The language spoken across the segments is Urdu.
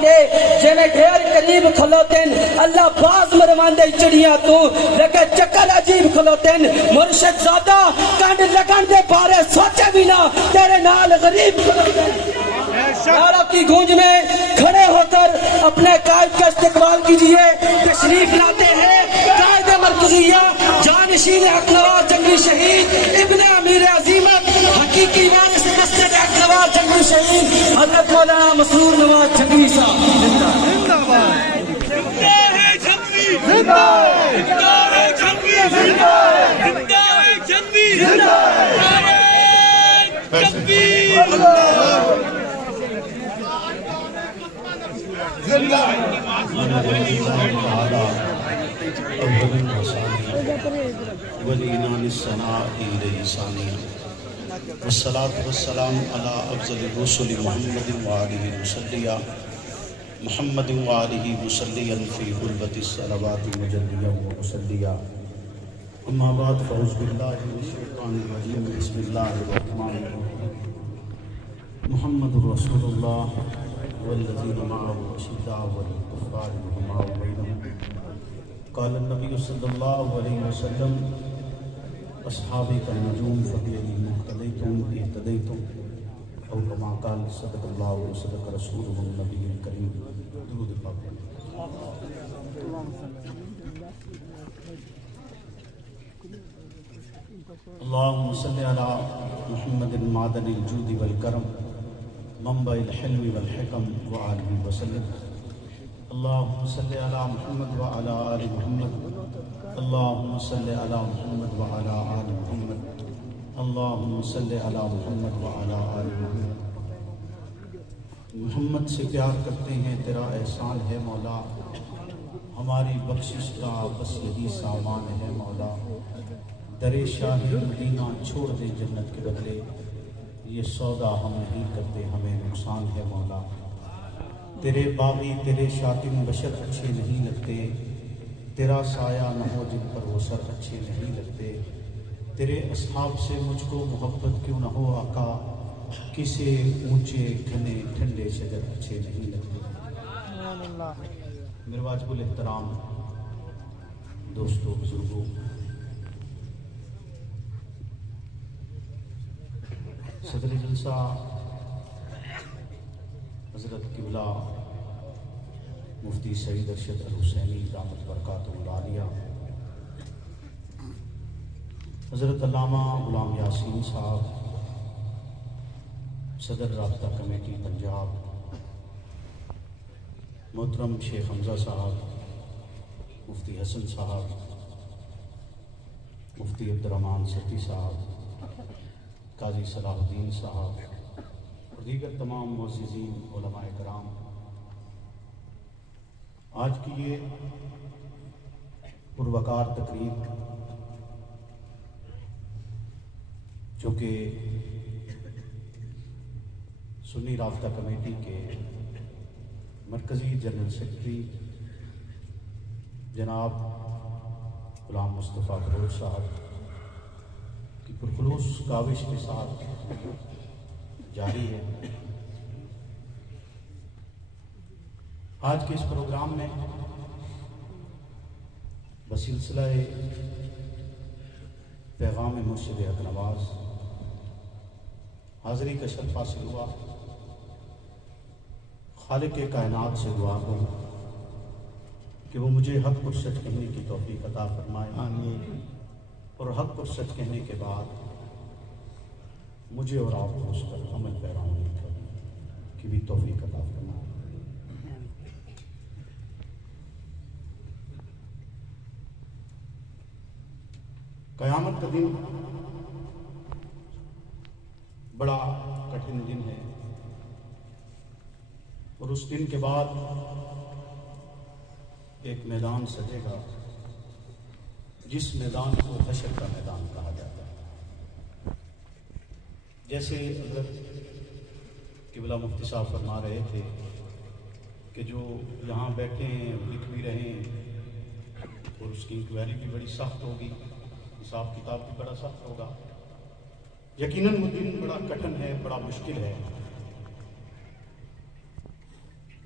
کے جنہیں ڈھیر قریب کھلوتن اللہ باز مرواندے چڑیاں تو لگے چکر عجیب کھلوتن مرشد زادہ کنڈ لگن دے بارے سوچے بھی نہ تیرے نال غریب کھلوتن نعرہ کی گونج میں کھڑے ہو کر اپنے قائد کا استقبال کیجئے. تشریف لاتے ہیں قائد مرکزیہ جانشین اقنوا جنگی شہید ابن امیر عظیمت حقیقی وارث مسجد اقنوا جنگی شہید حضرت مولانا مسرور نواز جنگی صاحب. زندہ باد زندہ ہے جنگی زندہ ہے جنگی زندہ ہے جنگی زندہ ہے جنگی ولینان الصناع لسانیہ والصلاة والسلام علی افضل الرسل محمد وآلہ مسلیہ محمد وآلہ مسلیہ فی غربت الصلوات مجلیہ و مسلیہ. اما بعد فاعوذ باللہ من الشیطان الرجیم بسم اللہ الرحمن الرحیم. محمد رسول اللہ والذین معه اشداء علی الکفار رحماء بینہم. قال النبی صلی اللہ علیہ وسلم اصحابی کالنجوم فبیہم اقتدیتم اہتدیتم او کما قال صدق اللہ و صدق رسولہ النبی الکریم. درود پاک. اللہم صلی علی محمد معدن الجود والکرم منبع الحلم والحکم وآلہ وسلم. اللہم صلی علی محمد وعلی آل محمد. اللہم صلی علی محمد وعلی آل محمد. اللہم صلی علی محمد وعلی آل محمد. محمد سے پیار کرتے ہیں تیرا احسان ہے مولا, ہماری بخشش کا بس یہی سامان ہے مولا. در شاہی مدینہ چھوڑ دے جنت کے بدلے, یہ سودا ہم نہیں کرتے ہمیں نقصان ہے مولا. تیرے باغی تیرے شاطن بشر اچھے نہیں لگتے, تیرا سایہ نہ ہو جن پر وہ سر اچھے نہیں لگتے. تیرے اصحاب سے مجھ کو محبت کیوں نہ ہو آقا, کسے اونچے گھنے ٹھنڈے شجر اچھے نہیں لگتے. میرے واجب الاحترام دوستوں بزرگوں, صدر جلسہ حضرت قبلہ مفتی سعید ارشد الحسینی دامت برکاتہ العالیہ, حضرت علامہ غلام یاسین صاحب صدر رابطہ کمیٹی پنجاب, محترم شیخ حمزہ صاحب, مفتی حسن صاحب, مفتی عبدالرحمن سٹی صاحب, قاضی صلاح الدین صاحب اور دیگر تمام معززین علماء کرام, آج کی یہ پروقار تقریب جو کہ سنی رابطہ کمیٹی کے مرکزی جنرل سیکرٹری جناب غلام مصطفیٰ بلوچ صاحب کی پرخلوص کاوش کے ساتھ جاری ہے. آج کے اس پروگرام میں بسلسلہ پیغام مرشد حق نواز حاضری کا شرف حاصل ہوا. خالق کائنات سے دعا کروں کہ وہ مجھے حق پر سچ کہنے کی توفیق عطا فرمائے, اور حق پر سچ کہنے کے بعد مجھے اور آپ کو اس پر عمل پیرا ہونے کی بھی توفیق عطا فرمائے. قیامت کا دن بڑا کٹھن دن ہے, اور اس دن کے بعد ایک میدان سجے گا جس میدان کو حشر کا میدان کہا جاتا ہے. جیسے حضرت قبلہ مفتی صاحب فرما رہے تھے کہ جو یہاں بیٹھے ہیں لکھ بھی رہے ہیں, اور اس کی انکوائری بھی بڑی سخت ہوگی, حساب کتاب بھی بڑا سخت ہوگا. یقیناً وہ دن بڑا کٹھن ہے, بڑا مشکل ہے,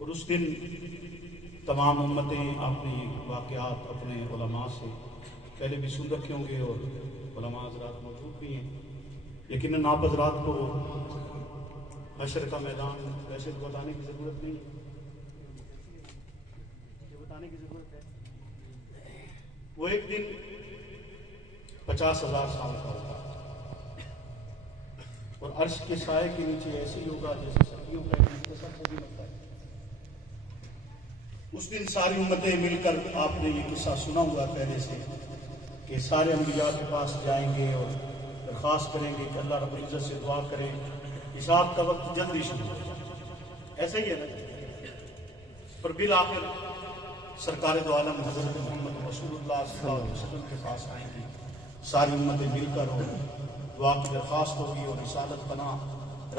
اور اس دن تمام امتیں اپنے واقعات اپنے علماء سے پہلے بھی سن رکھے ہوں گے اور علماء حضرات موجود بھی ہیں. یقیناً آپ حضرات کو حشر کا میدان ویسے تو بتانے کی ضرورت نہیں ہے، یہ بتانے کی ضرورت ہے. وہ ایک دن 50,000 سال کا ہوگا اور عرش کے سائے کے نیچے ایسے ہی ہوگا جیسے سردیوں کا ایک مختصر صدی لگتا ہے. اس دن ساری امتیں مل کر، آپ نے یہ قصہ سنا ہوا پہلے سے، کہ سارے انبیاء کے پاس جائیں گے اور درخواست کریں گے کہ اللہ رب العزت سے دعا کریں حساب کا وقت جلدی شروع ہو. ایسا ہی ہے نا. پر بالآخر سرکار دو عالم حضرت محمد رسول اللہ صلی اللہ علیہ وسلم کے پاس آئیں گی، ساری امتیں مل کر اور دعا کی درخواست ہوگی اور رسالت پناہ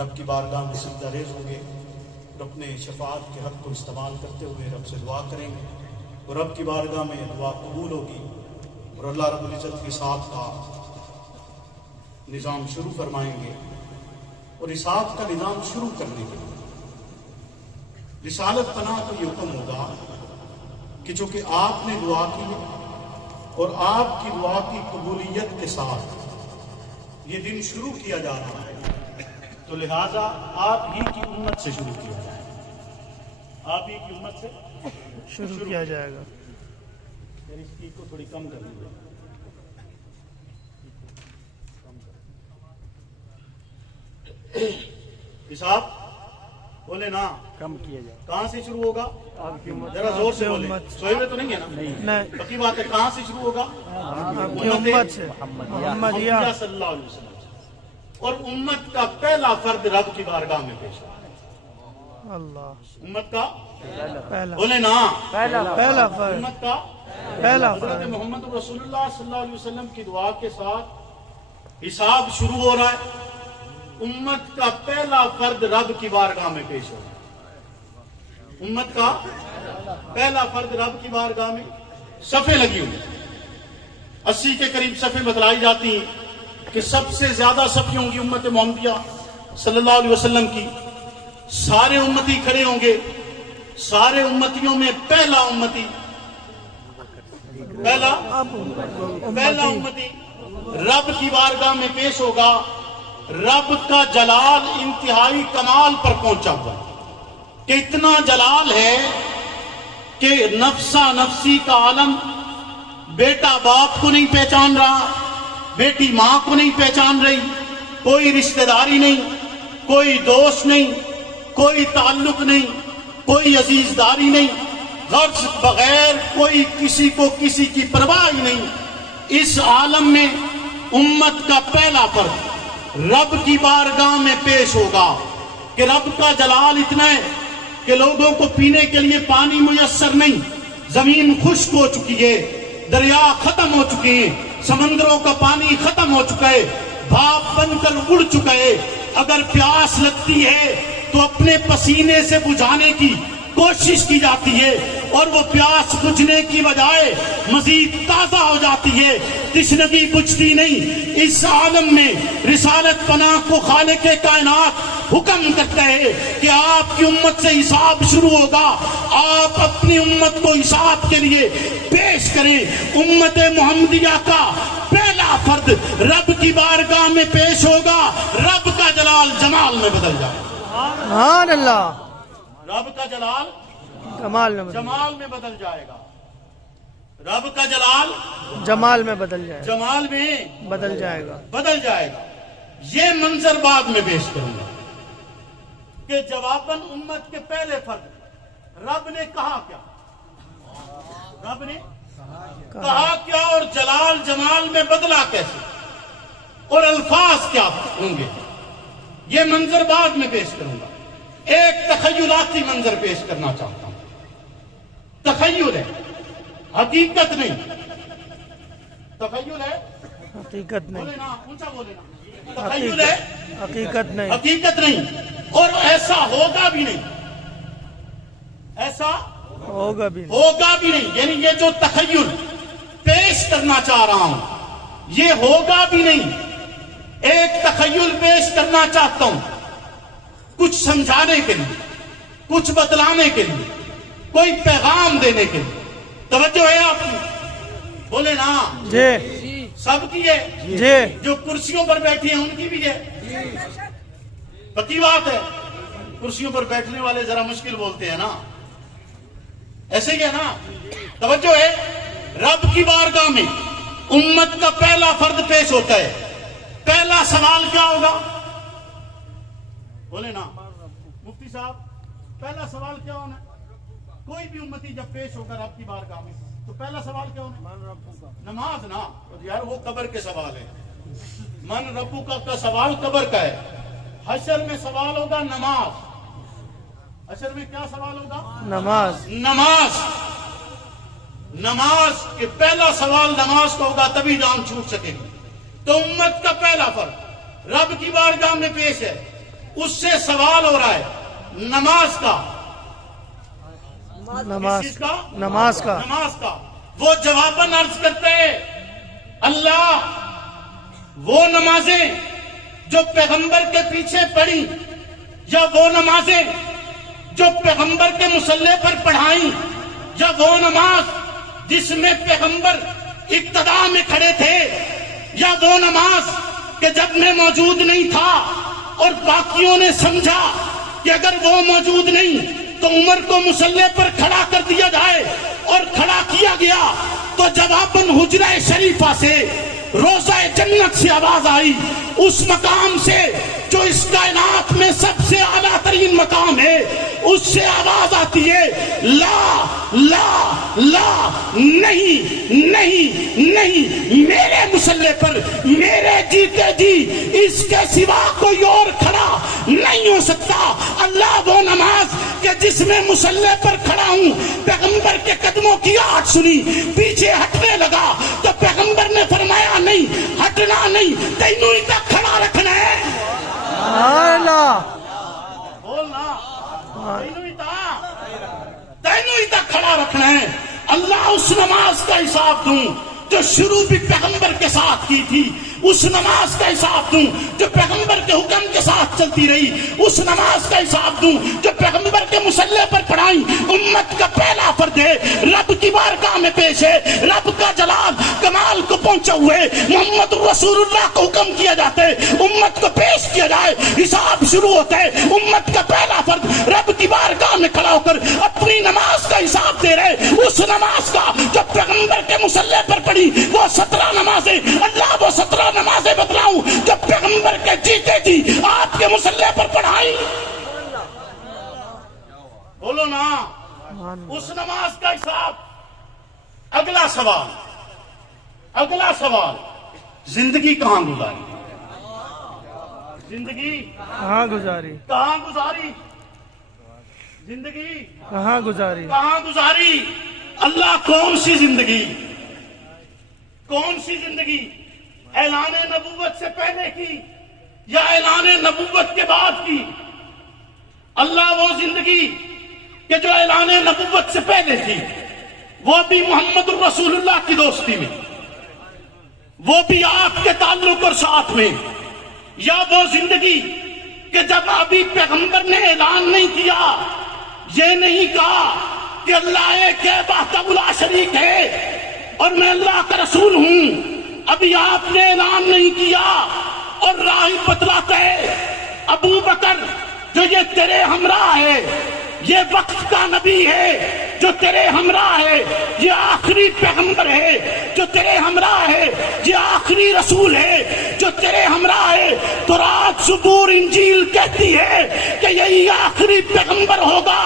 رب کی بارگاہ میں سجدہ ریز ہوں گے اور اپنے شفاعت کے حق کو استعمال کرتے ہوئے رب سے دعا کریں گے اور رب کی بارگاہ میں دعا قبول ہوگی اور اللہ رب العزت کے حساب کا نظام شروع فرمائیں گے. اور حساب کا نظام شروع کرنے کے لیے رسالت پناہ کو یہ حکم ہوگا کہ چونکہ آپ نے دعا کی ہے اور آپ کی دعا کی قبولیت کے ساتھ یہ دن شروع کیا جا رہا ہے، تو لہٰذا آپ ہی کی امت سے شروع کیا جائے گا. آپ ہی کی امت سے شروع کیا جائے گا. اس کی کو تھوڑی کم کر لیجیے. حساب بولے نا کم کیا جائے. کہاں سے شروع ہوگا؟ آپ کی امت. ذرا زور سے آپ کی بولے. امت. سوئے ہوئے تو نہیں ہے نا؟ نہیں. پکی بات ہے. کہاں سے شروع ہوگا؟ آپ کی امت سے. محمدیہ صلی اللہ علیہ وسلم. اور امت کا پہلا فرد رب کی بارگاہ میں پیش ہوا. اللہ. امت کا پہلا بولے نا پہلا فرض. امت کا پہلا حضرت فرض. محمد رسول اللہ صلی اللہ علیہ وسلم کی دعا کے ساتھ حساب شروع ہو رہا ہے. امت کا پہلا فرد رب کی بارگاہ میں پیش ہو رہا ہے. امت کا پہلا فرد رب کی بارگاہ میں صفیں لگی ہوئی 80 کے قریب صفیں بتلائی جاتی ہیں کہ سب سے زیادہ صفیں ہوں گی امت محمدیہ صلی اللہ علیہ وسلم کی. سارے امتی کھڑے ہوں گے. سارے امتیوں میں پہلا امتی رب کی بارگاہ میں پیش ہوگا. رب کا جلال انتہائی کمال پر پہنچا ہوا ہے کہ اتنا جلال ہے کہ نفسا نفسی کا عالم. بیٹا باپ کو نہیں پہچان رہا، بیٹی ماں کو نہیں پہچان رہی، کوئی رشتہ داری نہیں، کوئی دوست نہیں، کوئی تعلق نہیں، کوئی عزیزداری نہیں، غرض بغیر کوئی کسی کو کسی کی پرواہ ہی نہیں. اس عالم میں امت کا پہلا فرد رب کی بارگاہ میں پیش ہوگا کہ رب کا جلال اتنا ہے کہ لوگوں کو پینے کے لیے پانی میسر نہیں. زمین خشک ہو چکی ہے، دریا ختم ہو چکے ہیں، سمندروں کا پانی ختم ہو چکا ہے، بھاپ بن کر اڑ چکا ہے. اگر پیاس لگتی ہے تو اپنے پسینے سے بجھانے کی کوشش کی جاتی ہے اور وہ پیاس بجھنے کی بجائے مزید تازہ ہو جاتی ہے، تشنگی بجھتی نہیں. اس عالم میں رسالت پناہ کو خالق کائنات حکم کرتا ہے کہ آپ کی امت سے حساب شروع ہوگا. آپ اپنی امت کو حساب کے لیے پیش کریں. امت محمدیہ کا پہلا فرد رب کی بارگاہ میں پیش ہوگا. رب کا جلال جمال میں بدل جائے گا. سبحان اللہ. رب کا جلال کمال میں بدل جمال میں بدل جائے گا. رب کا جلال جمال میں بدل جائے گا. جمال میں بدل جائے گا. بدل جائے گا. یہ منظر بعد میں پیش کروں گا کہ جواباً امت کے پہلے فرد رب نے کہا کیا، رب نے کہا کیا اور جلال جمال میں بدلا کیسے اور الفاظ کیا ہوں گے، یہ منظر بعد میں پیش کروں گا. ایک تخیلاتی منظر پیش کرنا چاہتا ہوں. تخیل ہے، حقیقت نہیں. تخیل ہے، حقیقت نہیں. بولے نا اونچا بولے نا. تخیل ہے، حقیقت نہیں. حقیقت نہیں اور ایسا ہوگا بھی نہیں. ایسا ہوگا بھی نہیں. ہوگا بھی نہیں. یعنی یہ جو تخیل پیش کرنا چاہ رہا ہوں یہ ہوگا بھی نہیں. ایک تخیل پیش کرنا چاہتا ہوں کچھ سمجھانے کے لیے کچھ بتلانے کے لیے، کوئی پیغام دینے کے لیے. توجہ ہے آپ کی؟ بولے نا. جی سب کی ہے، جی جو کرسیوں پر بیٹھی ہیں ان کی بھی ہے. پکی بات ہے. کرسیوں پر بیٹھنے والے ذرا مشکل بولتے ہیں نا، ایسے ہی ہے نا. توجہ ہے. رب کی بارگاہ میں امت کا پہلا فرد پیش ہوتا ہے. پہلا سوال کیا ہوگا؟ بولے نا مفتی صاحب، پہلا سوال کیا ہونا؟ کوئی بھی امتی جب پیش ہوگا رب کی بارگاہ میں تو پہلا سوال کیا ہونا؟ نماز نا. یار وہ قبر کے سوال ہے. من ربو کا سوال قبر کا ہے. حشر میں سوال ہوگا نماز. حشر میں کیا سوال ہوگا؟ نماز. نماز. نماز کے پہلا سوال نماز کا ہوگا، تبھی جان چھوٹ سکے گی. تو امت کا پہلا فرد رب کی بارگاہ میں پیش ہے، اس سے سوال ہو رہا ہے نماز کا. نماز کس چیز کا؟ نماز کا. نماز کا. وہ جواباً عرض کرتے ہیں اللہ وہ نمازیں جو پیغمبر کے پیچھے پڑھی، یا وہ نمازیں جو پیغمبر کے مصلی پر پڑھائیں، یا وہ نماز جس میں پیغمبر ابتدا میں کھڑے تھے، یا وہ نماز کہ جب میں موجود نہیں تھا اور باقیوں نے سمجھا کہ اگر وہ موجود نہیں تو عمر کو مصلی پر کھڑا کر دیا جائے، اور کھڑا کیا گیا تو جواباً حجرہ شریفہ سے روضہ جنت سے آواز آئی، اس مقام سے جو اس کائنات میں سب سے اعلیٰ ترین مقام ہے، اس سے آواز آتی ہے لا لا لا، نہیں نہیں نہیں، میرے مصلی پر میرے جیتے جی اس کے سوا کوئی اور کھڑا نہیں ہو سکتا. اللہ وہ نماز کہ جس میں مصلی پر کھڑا ہوں، پیغمبر کے قدموں کی آہٹ سنی، پیچھے ہٹنے لگا تو پیغمبر نے فرمایا نہیں، ہٹنا نہیں، تینوں ہی تک کھڑا رکھنا ہے. بولنا تینوں ہی تک کھڑا رکھنا ہے. اللہ اس نماز کا حساب دوں جو شروع بھی پیغمبر کے ساتھ کی تھی، اس نماز کا حساب دوں جو پیغمبر کے حکم کے ساتھ چلتی رہی، اس نماز کا حساب دوں جو پیغمبر کے مصلی پر پڑھائی. امت کا پہلا فرد ہے، رب کی بارگاہ میں پیش ہے، رب کا جلال کمال کو پہنچا ہوئے محمد رسول اللہ کو حکم کیا جاتا ہے امت کو پیش کیا جائے، حساب شروع ہوتا ہے. امت کا پہلا فرد رب کی بارگاہ میں کھڑا ہو کر اپنی نماز کا حساب دے رہے، اس نماز کا جو پیغمبر کے مصلی پر پڑھی وہ 17 نمازیں. اللہ وہ 17 نمازیں بتلاؤں جو پیغمبر کے جیتے جی آپ کے مصلی پر پڑھائی. بولو نا اس نماز کا حساب. اگلا سوال زندگی کہاں گزاری؟ زندگی کہاں گزاری؟ کہاں گزاری؟ زندگی کہاں گزاری؟ کہاں گزاری؟ اللہ کون سی زندگی؟ کون سی زندگی؟ اعلان نبوت سے پہلے کی یا اعلان نبوت کے بعد کی؟ اللہ وہ زندگی کہ جو اعلان نبوت سے پہلے تھی، وہ بھی محمد الرسول اللہ کی دوستی میں، وہ بھی آپ کے تعلق اور ساتھ میں، یا وہ زندگی کہ جب ابھی پیغمبر نے اعلان نہیں کیا، یہ نہیں کہا کہ اللہ ایک ہے، وحدہ لا شریک ہے اور میں اللہ کا رسول ہوں، ابھی آپ نے اعلان نہیں کیا اور راہ بتلاتا ہے ابو بکر جو یہ تیرے ہمراہ ہے، یہ وقت کا نبی ہے جو تیرے ہمراہ ہے، یہ آخری پیغمبر ہے جو تیرے ہمراہ ہے، یہ آخری رسول ہے جو تیرے ہمراہ ہے. تو رات زبور انجیل کہتی ہے کہ یہی آخری پیغمبر ہوگا،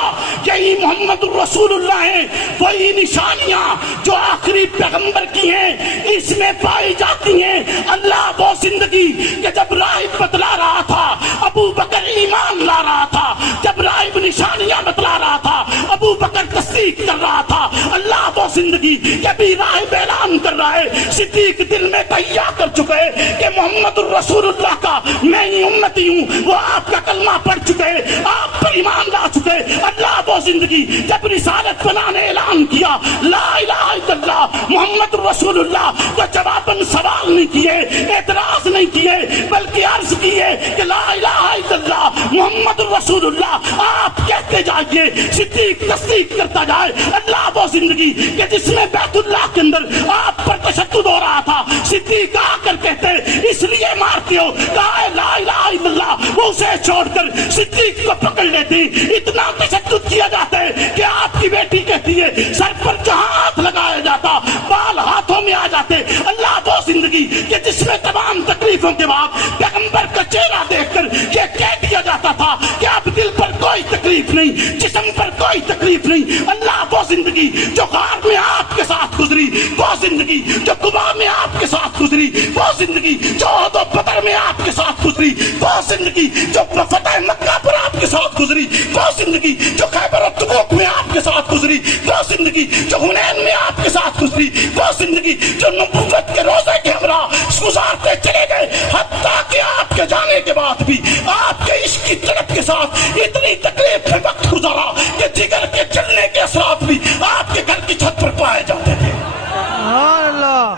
یہی محمد الرسول اللہ ہے. وہی نشانیاں جو آخری پیغمبر کی ہیں اس میں پائی جاتی ہیں. اللہ وہ زندگی کہ جب راہب بتلا رہا تھا ابو بکر ایمان لا رہا تھا، جب راہب نشانیاں بتلا رہا تھا ابو بکر تصدیق کر رہا تھا. اللہ وہ زندگی کہ بھی راہب اعلان کر رہا ہے، صدیق دل میں تیار کر چکے کہ محمد الرسول اللہ کا میں ہی امتی ہوں، وہ آپ کا کلمہ پڑھ چکے، آپ پر ایمان لا چکے. اللہ وہ زندگی جب رسالت بنا نے اعلان کیا لا الہ الا اللہ محمد الرسول اللہ، تو جواباً سوال نہیں کیے، اعتراض نہیں کیے، بلکہ عرض کیے کہ لا الہ الا اللہ محمد محمد رسول اللہ آپ کہتے جائیے، صدیق تصدیق کرتا جائے اللہ وہ زندگی کہ جس میں بیت اللہ کے اندر آپ پر تشدد ہو رہا تھا، صدیق آ کر کہتے اس لیے مارتے ہو، کہا لا الہ الا اللہ، وہ اسے چھوڑ کر صدیق کو پکڑ لیتی۔ اتنا تشدد کیا جاتا ہے کہ آپ کی بیٹی کہتی ہے سر پر جہاں ہاتھ لگایا جاتا بال ہاتھوں میں آ جاتے۔ اللہ وہ زندگی کہ جس میں تمام تکلیفوں کے بعد پیغمبر کا چہرہ دیکھ کر یہ کہہ دیا جاتا تھا کہ اب دل پر کوئی تکلیف نہیں، جسم پر کوئی تکلیف نہیں۔ اللہ وہ زندگی جو غار میں آپ کے ساتھ گزری، وہ زندگی جو قبا میں آپ کے ساتھ گزری، وہ زندگی جو احد و بدر میں آپ کے ساتھ گزری، وہ زندگی جو فتح مکہ پر آپ کے ساتھ گزری، وہ زندگی جو خیبر و تبوک میں آپ کے ساتھ گزری، وہ زندگی جو حنین میں آپ کے ساتھ گزری، وہ زندگی جو نبوت کے روزے کے ہمراہ گزارتے چلے گئے، حتیٰ کہ آپ کے جانے کے بعد بھی آپ کے عشق کی طلب کے ساتھ اتنی تکلیف میں وقت گزارا کہ جگر کے جلنے کے اثرات بھی آپ کے گھر کی چھت پر پائے جاتے تھے۔ سبحان اللہ،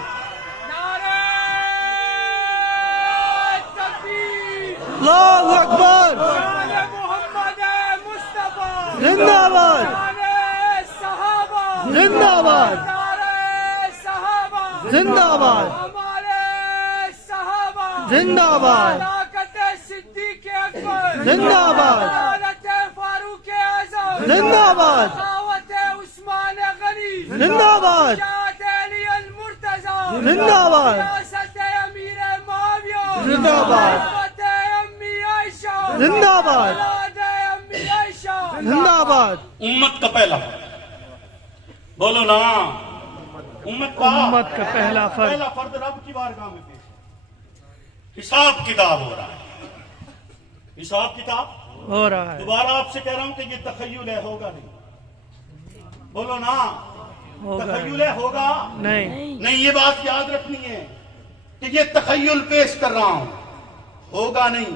اللہ اکبر، زندہ باد، زندہ باد، زندہ باد، زندہ باد، زندہ باد، فاروق اعظم، زندہ باد، عثمان غنی، زندہ باد، علی المرتضی، زندہ باد، ریاست امیر معاویہ، زندہ باد، امی عائشہ، زندہ باد، امی عائشہ، زندہ باد۔ امت کا پہلا بولو نا، امت کا پہلا فرد رب کی بارگاہ میں پیش ہے۔ حساب کتاب ہو رہا ہے، حساب کتاب ہو رہا ہے۔ دوبارہ آپ سے کہہ رہا ہوں کہ یہ تخیل ہے، ہوگا نہیں۔ بولو نا، تخیل ہے، ہوگا نہیں۔ یہ بات یاد رکھنی ہے کہ یہ تخیل پیش کر رہا ہوں، ہوگا نہیں،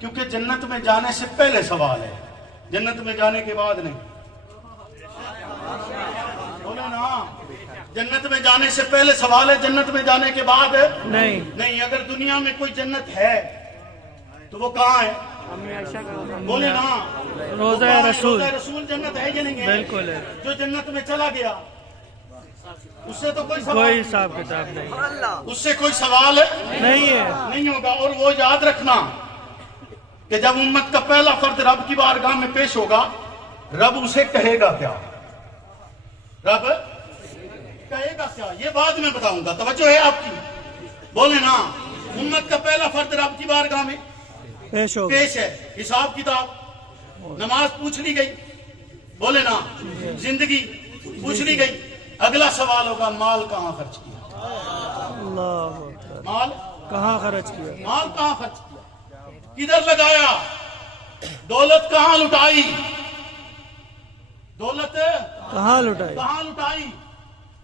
کیونکہ جنت میں جانے سے پہلے سوال ہے، جنت میں جانے کے بعد نہیں۔ بولو نا، جنت میں جانے سے پہلے سوال ہے، جنت میں جانے کے بعد نہیں۔ اگر دنیا میں کوئی جنت ہے تو وہ کہاں ہے؟ بولے نا، روضہ رسول، روضہ رسول جنت ہے یا نہیں ہے؟ بالکل ہے۔ جو جنت میں چلا گیا اس سے تو کوئی حساب کتاب نہیں، اس سے کوئی سوال نہیں ہوگا۔ اور وہ یاد رکھنا کہ جب امت کا پہلا فرد رب کی بارگاہ میں پیش ہوگا، رب اسے کہے گا کیا؟ رب کہے گا کیا؟ یہ بعد میں بتاؤں گا، توجہ ہے آپ کی؟ بولے نا، امت کا پہلا فرد رب کی بارگاہ میں پیش ہے، حساب کتاب، نماز پوچھ لی گئی، بولے نا، زندگی پوچھ لی گئی، اگلا سوال ہوگا مال کہاں خرچ کیا؟ مال کہاں خرچ کیا؟ مال کہاں خرچ کیا؟ کدھر لگایا؟ دولت کہاں لٹائی؟ دولت کہاں لٹائی؟ کہاں لٹائی؟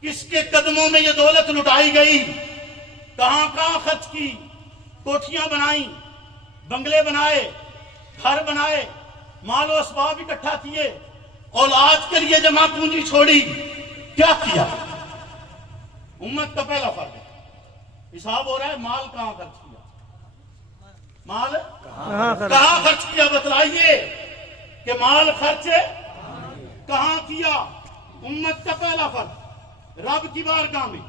کس کے قدموں میں یہ دولت لٹائی گئی؟ کہاں کہاں خرچ کی؟ کوٹھیاں بنائیں، بنگلے بنائے، گھر بنائے، مال و اسباب اکٹھا کیے، اولاد کے لیے جمع پونجی چھوڑی، کیا کیا؟ امت کا پہلا فرض ہے، حساب ہو رہا ہے مال کہاں خرچ کیا؟ مال کہاں خرچ کیا؟ بتلائیے کہ مال خرچ کہاں کیا؟ امت کا پہلا فرض رب کی بارگاہ میں،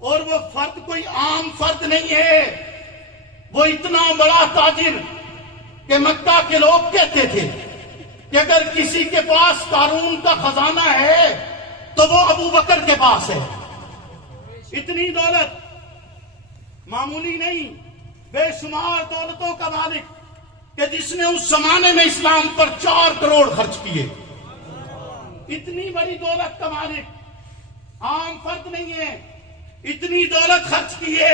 اور وہ فرد کوئی عام فرد نہیں ہے، وہ اتنا بڑا تاجر کہ مکہ کے لوگ کہتے تھے کہ اگر کسی کے پاس قارون کا خزانہ ہے تو وہ ابو بکر کے پاس ہے۔ اتنی دولت معمولی نہیں، بے شمار دولتوں کا مالک کہ جس نے اس زمانے میں اسلام پر 4 کروڑ خرچ کیے۔ اتنی بڑی دولت کا مالک عام فرد نہیں ہے، اتنی دولت خرچ کیے،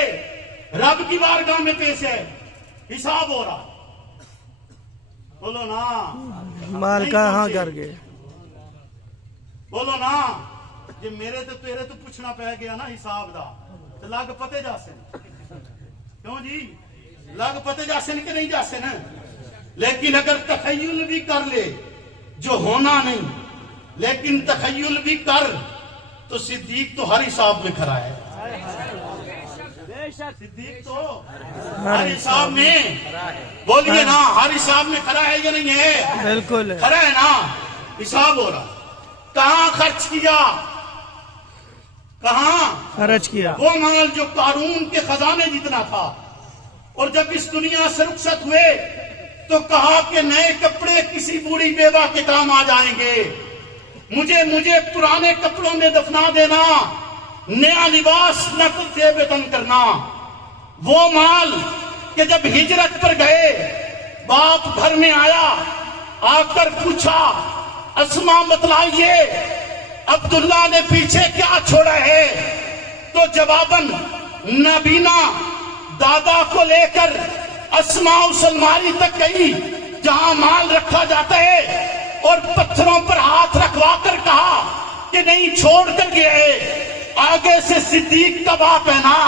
رب کی بارگاہ میں پیش ہے، حساب ہو رہا۔ بولو نا، مال کہاں کر گئے؟ بولو نا، یہ میرے تو تیرے تو پوچھنا پہ گیا نا حساب دا، تو لگ پتے جاسن، کیوں جی؟ لگ پتے جاسن کہ نہیں جاسن؟ لیکن اگر تخیل بھی کر لے جو ہونا نہیں، لیکن تخیل بھی کر تو صدیق تو ہر حساب میں کھڑا ہے۔ صدیق تو ہر حساب میں بولیے نا، ہر حساب میں کھڑا ہے یا نہیں ہے؟ بالکل ہے، کھڑا ہے نا، حساب ہو رہا۔ کہاں خرچ کیا؟ کہاں خرچ کیا؟ وہ مال جو قارون کے خزانے جتنا تھا، اور جب اس دنیا سے رخصت ہوئے تو کہا کہ نئے کپڑے کسی بوڑھی بیوہ کے کام آ جائیں گے، مجھے پرانے کپڑوں میں دفنا دینا، نیا لباس نقد سے وطن کرنا۔ وہ مال کہ جب ہجرت پر گئے، باپ گھر میں آیا، آ کر پوچھا اسما بتلائیے عبداللہ نے پیچھے کیا چھوڑا ہے، تو جواباً نابینا دادا کو لے کر اسما اس الماری تک گئی جہاں مال رکھا جاتا ہے، اور پتھروں پر ہاتھ رکھوا کر کہا کہ نہیں چھوڑ کر گئے۔ آگے سے صدیق کا باپ ہے نا،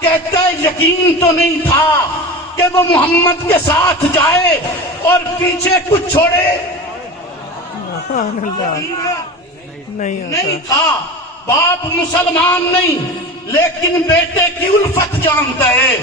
کہتا ہے یقین تو نہیں تھا کہ وہ محمد کے ساتھ جائے اور پیچھے کچھ چھوڑے، سبحان اللہ، نہیں نہیں آتا، تھا۔ باپ مسلمان نہیں، لیکن بیٹے کی الفت جانتا ہے،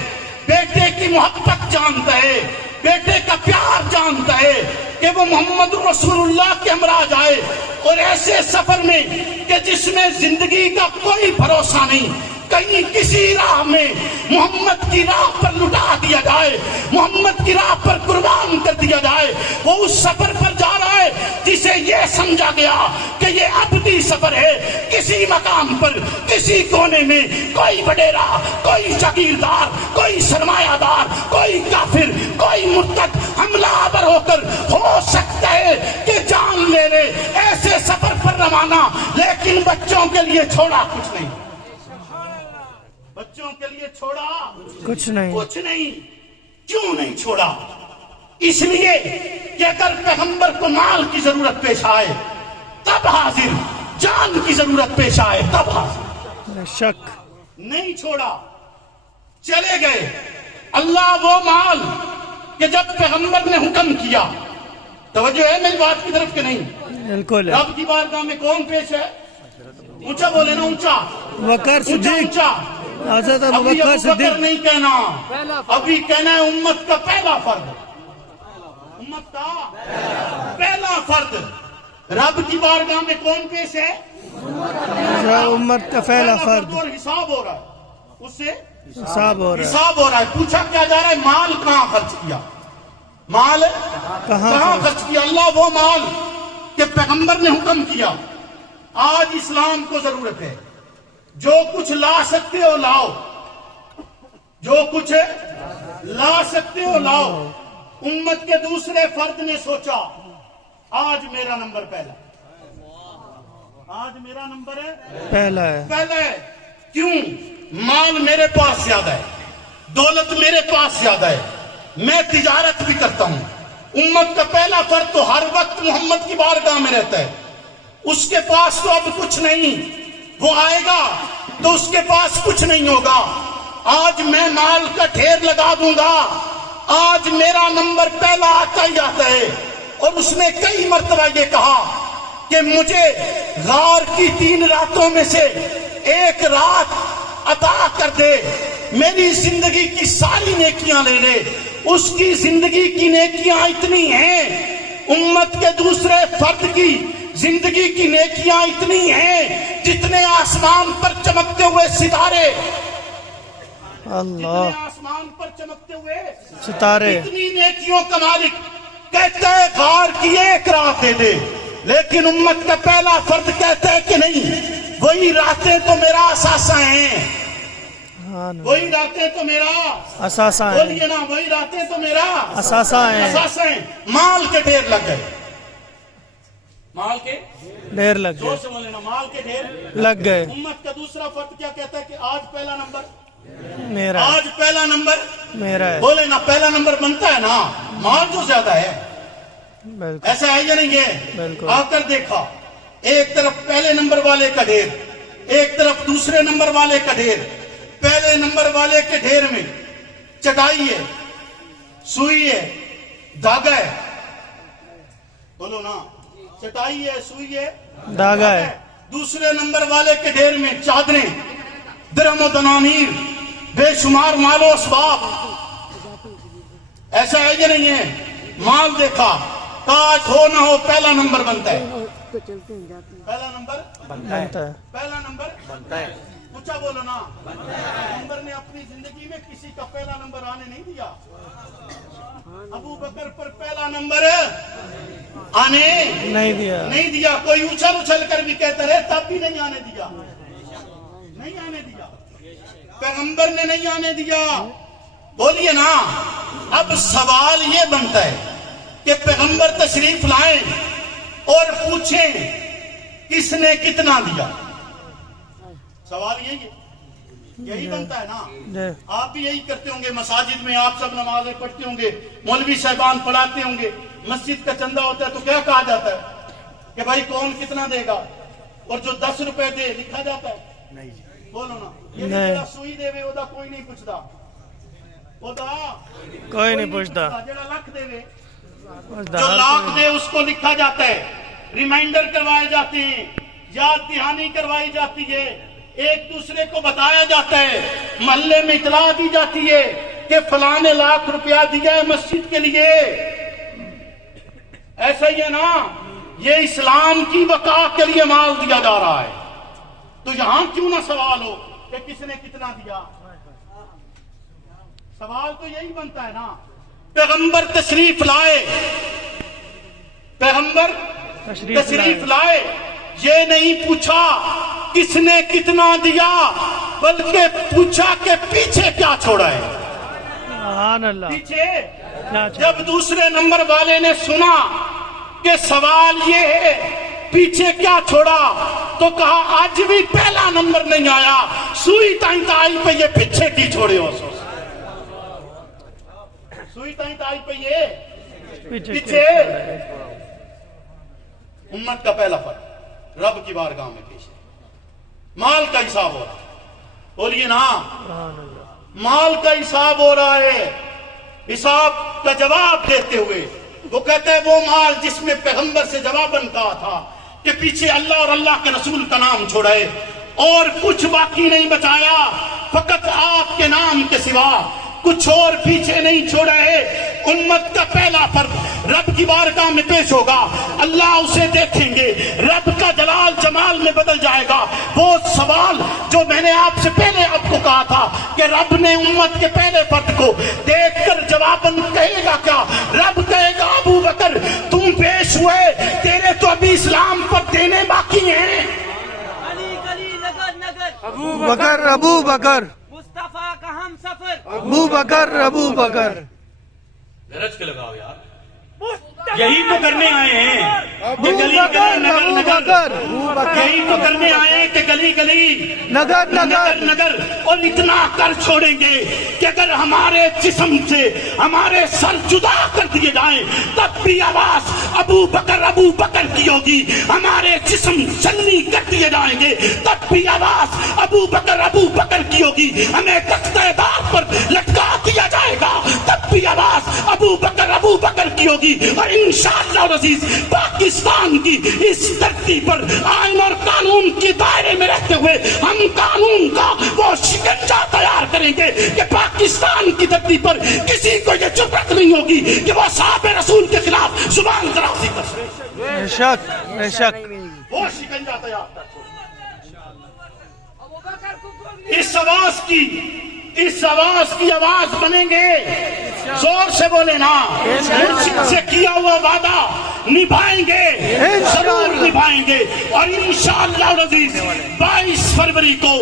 بیٹے کی محبت جانتا ہے، بیٹے کا پیار جانتا ہے کہ وہ محمد رسول اللہ کے ہمراہ جائے، اور ایسے سفر میں کہ جس میں زندگی کا کوئی بھروسہ نہیں، کہیں کسی راہ میں محمد کی راہ پر لٹا دیا جائے، محمد کی راہ پر قربان کر دیا جائے۔ وہ اس سفر پر جا رہا ہے جسے یہ سمجھا گیا کہ یہ ابدی سفر ہے، کسی مقام پر کسی کونے میں کوئی وڈیرا، کوئی جاگیردار، کوئی سرمایہ دار، کوئی کافر، کوئی مرتد حملہ آور ہو کر ہو سکتا ہے کہ جان لے لے، ایسے سفر پر روانہ، لیکن بچوں کے لیے چھوڑا کچھ نہیں، بچوں کے لیے چھوڑا کچھ نہیں، کچھ نہیں۔ کیوں نہیں چھوڑا؟ اس لیے کہ اگر پیغمبر کو مال کی ضرورت پیش آئے تب حاضر، جان کی ضرورت پیش آئے تب حاضر، بے شک، نہیں چھوڑا، چلے گئے۔ اللہ وہ مال کہ جب پیغمبر نے حکم کیا، توجہ ہے میری بات کی طرف کہ نہیں؟ بالکل ہے۔ رب کی بارگاہ میں کون پیش ہے؟ اونچا بولے نا، اونچا بکر اونچا صدیق، اونچا۔ حضرت ابو ابھی بکر ابو بکر صدیق، نہیں کہنا، ابھی کہنا ہے امت کا پہلا فرد، امت کا پہلا فرد۔ رب کی بارگاہ میں کون پیش ہے؟ امت کا پہلا فرد، اور حساب ہو رہا ہے، اس سے حساب ہو رہا ہے، حساب ہو رہا ہے۔ پوچھا کیا جا رہا ہے؟ مال کہاں خرچ کیا؟ مال کہاں خرچ کیا؟ اللہ وہ مال کہ پیغمبر نے حکم کیا، آج اسلام کو ضرورت ہے، جو کچھ لا سکتے ہو لاؤ، جو کچھ لا سکتے ہو لاؤ۔ امت کے دوسرے فرد نے سوچا آج میرا نمبر پہلا، آج میرا نمبر ہے پہلا ہے، پہلا ہے۔ کیوں؟ مال میرے پاس زیادہ ہے، دولت میرے پاس زیادہ ہے، میں تجارت بھی کرتا ہوں۔ امت کا پہلا فرد تو ہر وقت محمد کی بارگاہ میں رہتا ہے، اس کے پاس تو اب کچھ نہیں، وہ آئے گا تو اس کے پاس کچھ نہیں ہوگا۔ آج میں مال کا ڈھیر لگا دوں گا، آج میرا نمبر پہلا آتا ہی آتا ہے۔ اور اس نے کئی مرتبہ یہ کہا کہ مجھے غار کی 3 راتوں میں سے ایک رات عطا کر دے، میری زندگی کی ساری نیکیاں لے لے۔ اس کی زندگی کی نیکیاں اتنی ہیں، امت کے دوسرے فرد کی زندگی کی نیکیاں اتنی ہیں جتنے آسمان پر چمکتے ہوئے ستارے، اللہ، جتنے آسمان پر چمکتے ہوئے ستارے، اتنی نیکیوں کا مالک کہتا ہے غار کی 1 رات دے دے، لیکن امت کا پہلا فرد کہتا ہے کہ نہیں، وہی راتیں تو میرا اثاثہ ہیں، وہی راتیں تو میرا اثاثہ ہے، بولیے نا، وہی راتیں تو میرا اثاثہ ہے، اثاثہ ہیں۔ مال کے ڈھیر لگ گئے، مال کے ڈھیر لگ زور گئے، سے بولے نا، مال کے ڈھیر لگ گئے، امت کا دوسرا فرد کیا کہتا ہے کہ آج پہلا نمبر، میرا ہے، آج پہلا نمبر میرا ہے، بولے نا، پہلا نمبر بنتا ہے نا، مال جو زیادہ ہے، بالکل، ایسا ہے یا نہیں ہے؟ بالکل، آ کر دیکھا، ایک طرف پہلے نمبر والے کا ڈھیر، ایک طرف دوسرے نمبر والے کا ڈھیر۔ پہلے نمبر والے کے ڈھیر میں چٹائی ہے، سوئی ہے، دھاگا ہے، بولو نا، چٹائی ہے، سوئی ہے، دھاگا ہے، دوسرے نمبر والے کے ڈھیر میں چادریں، درہم و دنانیر، بے شمار مال و اسباب، ایسا ہے کہ نہیں ہے؟ مال دیکھا، تاج ہو نہ ہو پہلا نمبر بنتا ہے، پہلا نمبر بنتا ہے، پہلا نمبر بنتا ہے، اونچا بولو نا، پیغمبر نے اپنی زندگی میں کسی کا پہلا نمبر آنے نہیں دیا، ابو بکر پر پہلا نمبر آنے نہیں دیا، کوئی اچھل اچھل کر بھی کہتا رہے تب بھی نہیں آنے دیا، نہیں آنے دیا، پیغمبر نے نہیں آنے دیا، بولیے نا۔ اب سوال یہ بنتا ہے کہ پیغمبر تشریف لائیں اور پوچھیں کس نے کتنا دیا، سوال یہی بنتا ہے نا۔ آپ بھی یہی کرتے ہوں گے، مساجد میں آپ سب نمازیں پڑھتے ہوں گے، مولوی صاحبان پڑھاتے ہوں گے، مسجد کا چندہ ہوتا ہے تو کیا کہا جاتا ہے کہ بھائی کون کتنا دے گا، اور جو 10 روپے دے لکھا جاتا ہے؟ بولو نا، یہ جڑا سوئی دے وے اودا کوئی نہیں پوچھتا، کوئی نہیں پوچھتا، جڑا لاکھ دے وے، جو لاکھ دے اس کو لکھا جاتا ہے، ریمائنڈر کروائے جاتے ہیں، یاد دہانی کروائی جاتی ہے، ایک دوسرے کو بتایا جاتا ہے، محلے میں اطلاع دی جاتی ہے کہ فلاں نے لاکھ روپیہ دیا ہے مسجد کے لیے، ایسا ہی ہے نا۔ یہ اسلام کی بقا کے لیے مال دیا جا رہا ہے، تو یہاں کیوں نہ سوال ہو کہ کس نے کتنا دیا؟ سوال تو یہی بنتا ہے نا۔ پیغمبر تشریف لائے، پیغمبر تشریف لائے، یہ نہیں پوچھا کس نے کتنا دیا، بلکہ پوچھا کہ پیچھے کیا چھوڑا ہے، سبحان اللہ، پیچھے۔ جب دوسرے نمبر والے نے سنا کہ سوال یہ ہے پیچھے کیا چھوڑا، تو کہا آج بھی پہلا نمبر نہیں آیا، سوئی تائیں تائی پہ یہ پیچھے کی چھوڑے ہو، سوئی تائیں تائی پہ یہ پیچھے۔ امت کا پہلا فرق رب کی بارگاہ میں پیش ہے، مال کا حساب ہو رہا ہے، بولیے نا، مال کا حساب ہو رہا ہے۔ حساب کا جواب دیتے ہوئے وہ کہتا ہے وہ مال جس میں پیغمبر سے جواباً کہا تھا کہ پیچھے اللہ اور اللہ کے رسول کا نام چھوڑا ہے اور کچھ باقی نہیں بچایا، فقط آپ کے نام کے سوا کچھ اور پیچھے نہیں چھوڑا ہے۔ امت کا پہلا فرق رب کی بارگاہ میں پیش ہوگا، اللہ اسے دیکھیں گے، رب کا جلال جمال میں بدل جائے گا۔ وہ سوال جو میں نے آپ سے پہلے آپ کو کہا تھا کہ رب نے امت کے پہلے فرد کو دیکھ کر جواباً کہے گا کیا؟ رب کہے گا ابو بکر تم پیش ہوئے، تیرے تو ابھی اسلام پر دینے باقی ہیں۔ گلی گلی نگر نگر ابو بکر مصطفیٰ کا ہم سفر، ابو بکر درج کے لگاؤ یار، یہی تو کرنے آئے ہیں کہ گلی گلی نگر نگر، یہی تو کرنے آئے ہیں کہ گلی گلی نگر نگر، اور اتنا کر چھوڑیں گے کہ اگر ہمارے جسم سے ہمارے سر جدا کر دیے جائیں تب بھی آواز ابو بکر کی ہوگی، ہمارے جسم چلنی کر دیے جائیں گے تب بھی آواز ابو بکر کی ہوگی، ہمیں تختہ دار پر لٹکا دیا جائے گا تب بھی آواز ابو بکر کی ہوگی، اور انشاءاللہ العزیز پاکستان کی اس دھرتی پر آئین اور قانون کی دائرے میں رہتے ہوئے ہم قانون کا وہ شکنجہ تیار کریں گے کہ پاکستان کی دھرتی پر کسی کو یہ جرأت نہیں ہوگی کہ وہ صحابہ رسول کے خلاف زبان درازی کر سکے، بے شک وہ شکنجہ تیار کر سکے۔ ابو بکر کو اس آواز کی آواز بنیں گے، زور سے بولے نا، مرشد سے کیا ہوا وعدہ نبھائیں گے، ضرور نبھائیں گے، اور انشاءاللہ العزیز 22 فروری کو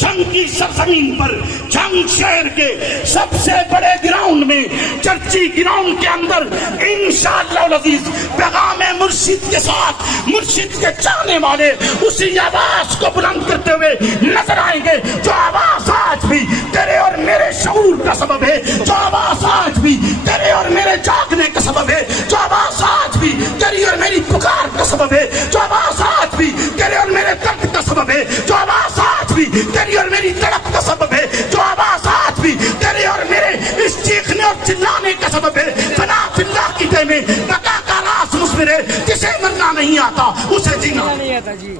جنگ کی سرزمین پر جنگ شہر کے سب سے بڑے گراؤنڈ میں چرچی گراؤنڈ کے اندر انشاءاللہ العزیز پیغام مرشد کے ساتھ مرشد کے چاہنے والے اسی آواز کو بلند کرتے ہوئے نظر آئیں گے، جو آواز آج بھی تیرے اور میرے شعور کا سبب ہے، جو آواز آج بھی تیرے اور میرے جاگنے کا سبب ہے، جو آواز آج بھی تیری اور میری پکار کا سبب ہے، جو آواز آج بھی تیرے اور میرے درد کا سبب ہے، جو آواز آج بھی تیری اور میری تڑپ کا سبب ہے، جو آواز آج بھی تیرے اور میرے اس چیخنے اور چلانے کا سبب ہے۔ فنا فی اللہ کی دے میں بقا کا راز مصبر ہے، جسے مرنا نہیں آتا اسے جینا نہیں آتا۔ جی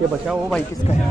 یہ بچاؤ وہ بھائی کس کا ہے؟